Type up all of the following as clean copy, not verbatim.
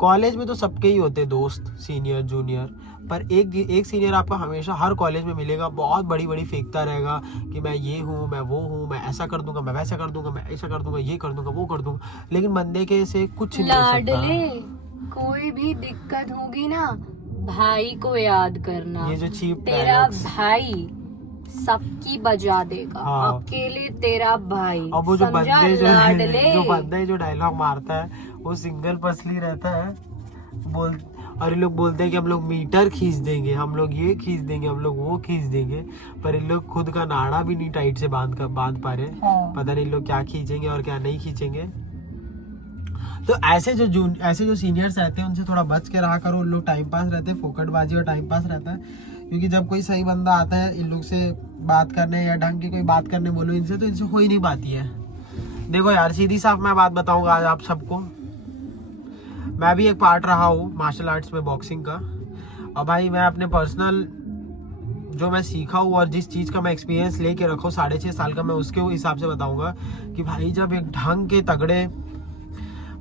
College में तो सबके ही होते दोस्त, सीनियर जूनियर, पर एक सीनियर आपको हमेशा हर कॉलेज में मिलेगा, बहुत बड़ी बड़ी फेंकता रहेगा कि मैं ये हूँ, मैं वो हूँ, मैं ऐसा कर दूंगा, मैं वैसा कर दूंगा, मैं ऐसा कर दूंगा, ये कर दूंगा, वो कर दूंगा, लेकिन बंदे के से कुछ नहीं हो सकता। लाडले, कोई भी दिक्कत होगी ना भाई को याद करना, ये जो चीप तेरा भाई सबकी बजा देगा। हाँ। अकेले तेरा भाई। और वो जो समझा बंदे लाडले? जो डायलॉग मारता है वो सिंगल पसली रहता है, बोल, और ये लोग बोलते हैं कि हम लोग मीटर खींच देंगे, हम लोग ये खींच देंगे, हम लोग वो खींच देंगे, पर इन लोग खुद का नाड़ा भी नहीं टाइट से बांध पा रहे। पता नहीं इन लोग क्या खींचेंगे और क्या नहीं खींचेंगे। तो ऐसे जो सीनियर्स रहते हैं उनसे थोड़ा बच के रहा करो। उन लोग टाइम पास रहते हैं, फोकटबाजी और टाइम पास रहता है। क्योंकि जब कोई सही बंदा आता है इन लोग से बात करने या ढंग की कोई बात करने बोलो इनसे, तो इनसे हो ही नहीं पाती है। देखो यार, सीधी साफ मैं बात बताऊंगा आज आप सबको, मैं भी एक पार्ट रहा हूँ मार्शल आर्ट्स में, बॉक्सिंग का। और भाई मैं अपने पर्सनल जो मैं सीखा हूँ और जिस चीज़ का मैं एक्सपीरियंस लेके रखा हूँ 6.5 साल का, मैं उसके हिसाब से बताऊंगा कि भाई जब एक ढंग के तगड़े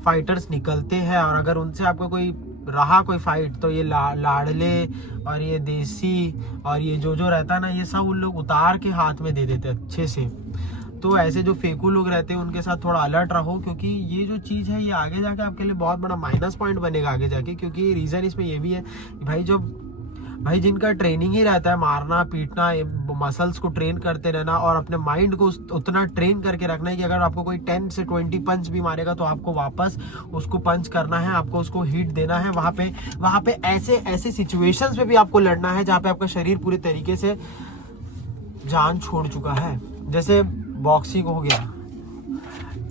फाइटर्स निकलते हैं और अगर उनसे आपको कोई फाइट, तो ये लाडले और ये देसी और ये जो रहता है ना, ये सब उन लोग उतार के हाथ में दे देते हैं अच्छे से। तो ऐसे जो फेकू लोग रहते हैं उनके साथ थोड़ा अलर्ट रहो, क्योंकि ये जो चीज़ है ये आगे जाके आपके लिए बहुत बड़ा माइनस पॉइंट बनेगा आगे जाके। क्योंकि रीज़न इसमें ये भी है कि भाई जिनका ट्रेनिंग ही रहता है मारना पीटना, मसल्स को ट्रेन करते रहना और अपने माइंड को उतना ट्रेन करके रखना है कि अगर आपको कोई 10 से 20 पंच भी मारेगा तो आपको वापस उसको पंच करना है, आपको उसको हिट देना है। वहाँ पे ऐसे सिचुएशंस पे भी आपको लड़ना है जहाँ पे आपका शरीर पूरे तरीके से जान छोड़ चुका है। जैसे बॉक्सिंग हो गया,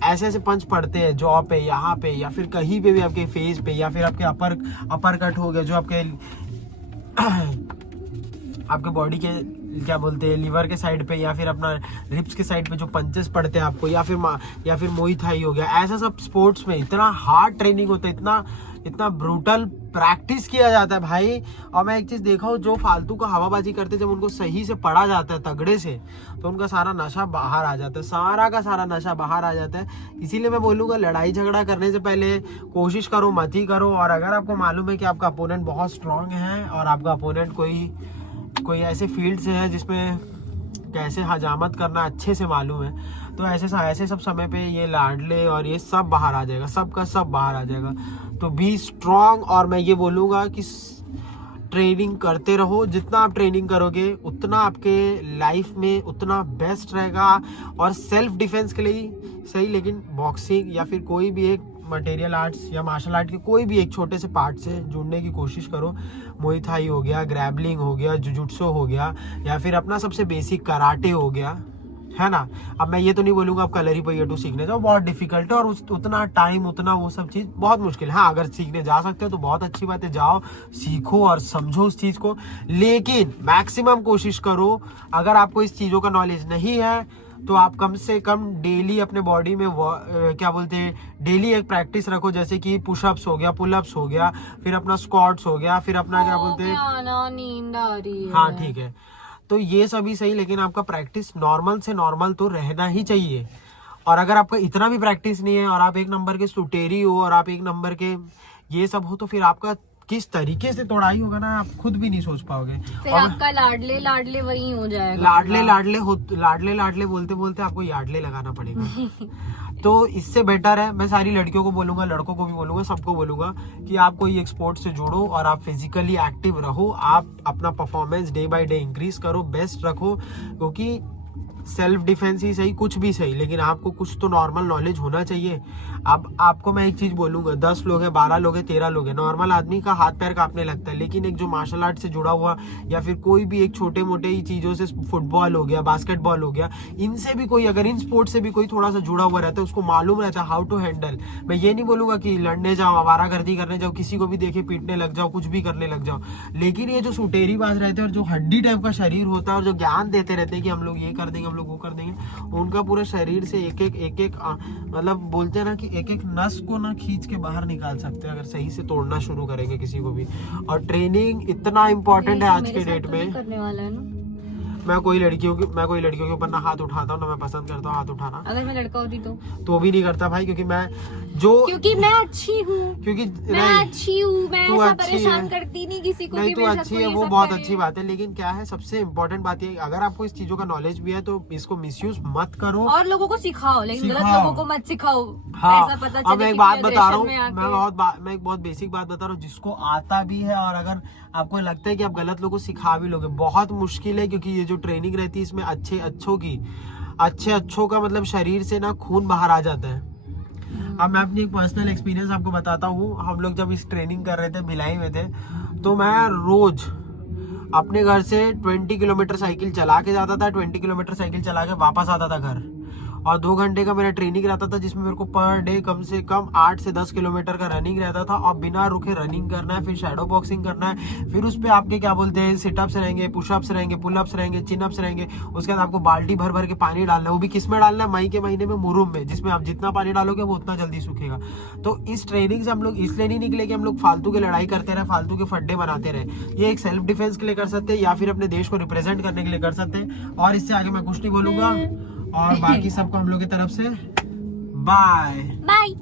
ऐसे पंच पड़ते हैं जॉ पे, यहाँ पे, या फिर कहीं पे भी आपके फेस पे, या फिर आपके अपर कट हो गया जो आपके बॉडी के क्या बोलते हैं लिवर के साइड पे, या फिर अपना रिप्स के साइड पे जो पंचेस पड़ते हैं आपको, या फिर मोई थाई हो गया। ऐसा सब स्पोर्ट्स में इतना हार्ड ट्रेनिंग होता है, इतना ब्रूटल प्रैक्टिस किया जाता है भाई। और मैं एक चीज देखा हूँ, जो फालतू का हवाबाजी करते जब उनको सही से पढ़ा जाता है तगड़े से, तो उनका सारा नशा बाहर आ जाता है, सारा का सारा नशा बाहर आ जाता है। इसीलिए मैं बोलूँगा लड़ाई झगड़ा करने से पहले कोशिश करो मत ही करो। और अगर आपको मालूम है कि आपका अपोनेंट बहुत स्ट्रांग है और आपका अपोनेंट कोई ऐसे फील्ड से है जिसमें कैसे हजामत करना अच्छे से मालूम है, तो ऐसे सब समय पे ये लाडले और ये सब बाहर आ जाएगा, सबका सब बाहर आ जाएगा। तो बी स्ट्रांग। और मैं ये बोलूँगा कि ट्रेनिंग करते रहो, जितना आप ट्रेनिंग करोगे उतना आपके लाइफ में उतना बेस्ट रहेगा। और सेल्फ डिफेंस के लिए सही, लेकिन बॉक्सिंग या फिर कोई भी एक मटेरियल आर्ट्स या मार्शल आर्ट के कोई भी एक छोटे से पार्ट से जुड़ने की कोशिश करो। मुई थाई हो गया, ग्रैबलिंग हो गया, जुजुत्सु हो गया, या फिर अपना सबसे बेसिक कराटे हो गया, है ना। अब मैं ये तो नहीं बोलूँगा आप कलरी पयटू सीखने जाओ, बहुत डिफिकल्ट है और उतना टाइम उतना वो सब चीज़ बहुत मुश्किल है। हाँ, अगर सीखने जा सकते हो तो बहुत अच्छी बात है, जाओ सीखो और समझो उस चीज़ को। लेकिन मैक्सिमम कोशिश करो, अगर आपको इस चीज़ों का नॉलेज नहीं है तो आप कम से कम डेली अपने बॉडी में क्या बोलते हैं डेली एक प्रैक्टिस रखो। जैसे कि पुशअप्स हो गया, पुलअप्स हो गया, फिर अपना स्क्वाट्स हो गया, फिर अपना क्या बोलते हैं, नींद आ रही है। हाँ ठीक है, तो ये सभी सही, लेकिन आपका प्रैक्टिस नॉर्मल से नॉर्मल तो रहना ही चाहिए। और अगर आपका इतना भी प्रैक्टिस नहीं है और आप एक नंबर के सुटेरी हो और आप एक नंबर के ये सब हो, तो फिर आपका किस तरीके से तोड़ाई होगा ना, आप खुद भी नहीं सोच पाओगे। फिर आपका लाडले वही हो जाएगा। लाडले बोलते बोलते आपको याडले लगाना पड़ेगा। तो इससे बेटर है, मैं सारी लड़कियों को बोलूंगा, लड़कों को भी बोलूंगा, सबको बोलूंगा कि आप कोई एक स्पोर्ट से जुड़ो और आप फिजिकली एक्टिव रहो, आप अपना performance day by day increase करो, बेस्ट रखो। क्योंकि सेल्फ डिफेंस ही सही, कुछ भी सही, लेकिन आपको कुछ तो नॉर्मल नॉलेज होना चाहिए। अब आपको मैं एक चीज बोलूंगा, 10 लोग हैं, 12 लोग हैं, 13 लोग हैं, नॉर्मल आदमी का हाथ पैर कांपने लगता है। लेकिन एक जो मार्शल आर्ट से जुड़ा हुआ या फिर कोई भी एक छोटे मोटे ही चीजों से, फुटबॉल हो गया, बास्केटबॉल हो गया, इनसे भी कोई, अगर इन स्पोर्ट से भी कोई थोड़ा सा जुड़ा हुआ रहता है, उसको मालूम रहता है हाउ टू हैंडल। मैं ये नहीं बोलूंगा कि लड़ने जाओ, आवारागर्दी करने जाओ, किसी को भी देखे पीटने लग जाओ, कुछ भी करने लग जाओ। लेकिन ये जो सुटेरी बाज रहते हैं और जो हड्डी टाइप का शरीर होता है और जो ज्ञान देते रहते हैं कि हम लोग ये कर देंगे, हम लोग वो कर देंगे, उनका पूरे शरीर से एक एक मतलब बोलते हैं ना कि एक एक नस को ना खींच के बाहर निकाल सकते हैं अगर सही से तोड़ना शुरू करेंगे किसी को भी। और ट्रेनिंग इतना इम्पोर्टेंट है आज के डेट में। करने वाला है ना, मैं कोई लड़कियों के ऊपर ना हाथ उठाता हूँ, ना मैं पसंद करता हूँ हाथ उठाना। अगर मैं लड़का होती तो भी नहीं करता भाई, क्योंकि मैं जो क्योंकि मैं अच्छी हूँ, क्योंकि मैं अच्छी हूँ, मैं तू ऐसा अच्छी परेशान है। करती नहीं किसी को नहीं कि तू मेरे साथ अच्छी कोई है, ये वो सब बहुत करे। अच्छी बात है, लेकिन क्या है सबसे इम्पोर्टेंट बात ये, अगर आपको इस चीजों का नॉलेज भी है तो इसको मिसयूज मत करो। और लोगों को सिखाओ, लेकिन गलत सिखाओ। लोगों को मत सिखाओ। हाँ, ऐसा पता अब चले मैं एक कि बात कोई बता रहा aggression हूँ, में मैं एक बहुत बेसिक बात बता रहा हूँ, जिसको आता भी है और अगर आपको लगता है कि आप गलत लोगों को सिखा भी लोगे, बहुत मुश्किल है, क्योंकि ये जो ट्रेनिंग रहती है इसमें अच्छे अच्छों का मतलब शरीर से ना खून बाहर आ जाता है। अब मैं अपनी एक पर्सनल एक्सपीरियंस आपको बताता हूँ। हम लोग जब इस ट्रेनिंग कर रहे थे, भिलाई में थे, तो मैं रोज अपने घर से 20 किलोमीटर साइकिल चला के जाता था, 20 किलोमीटर साइकिल चला के वापस आता था घर, और 2 घंटे का मेरा ट्रेनिंग रहता था, जिसमें मेरे को पर डे कम से कम 8 से 10 किलोमीटर का रनिंग रहता था, और बिना रुके रनिंग करना है, फिर शैडो बॉक्सिंग करना है, फिर उस पर आपके क्या बोलते हैं सिटअप्स रहेंगे, पुशअप्स रहेंगे, पुलअप्स रहेंगे, चिनअप्स रहेंगे। उसके बाद आपको बाल्टी भर भर के पानी डालना है, वो भी किस में डालना है, मई के महीने में मुरुम में, जिसमें आप जितना पानी डालोगे वो उतना जल्दी सूखेगा। तो इस ट्रेनिंग से हम लोग इसलिए नहीं निकले कि हम लोग फालतू की लड़ाई करते रहे, फालतू के फड्डे बनाते रहे। ये एक सेल्फ डिफेंस के लिए कर सकते हैं, या फिर अपने देश को रिप्रेजेंट करने के लिए कर सकते हैं, और इससे आगे मैं कुछ नहीं बोलूंगा। और बाकी सबको हम लोग की तरफ से बाय। बाय।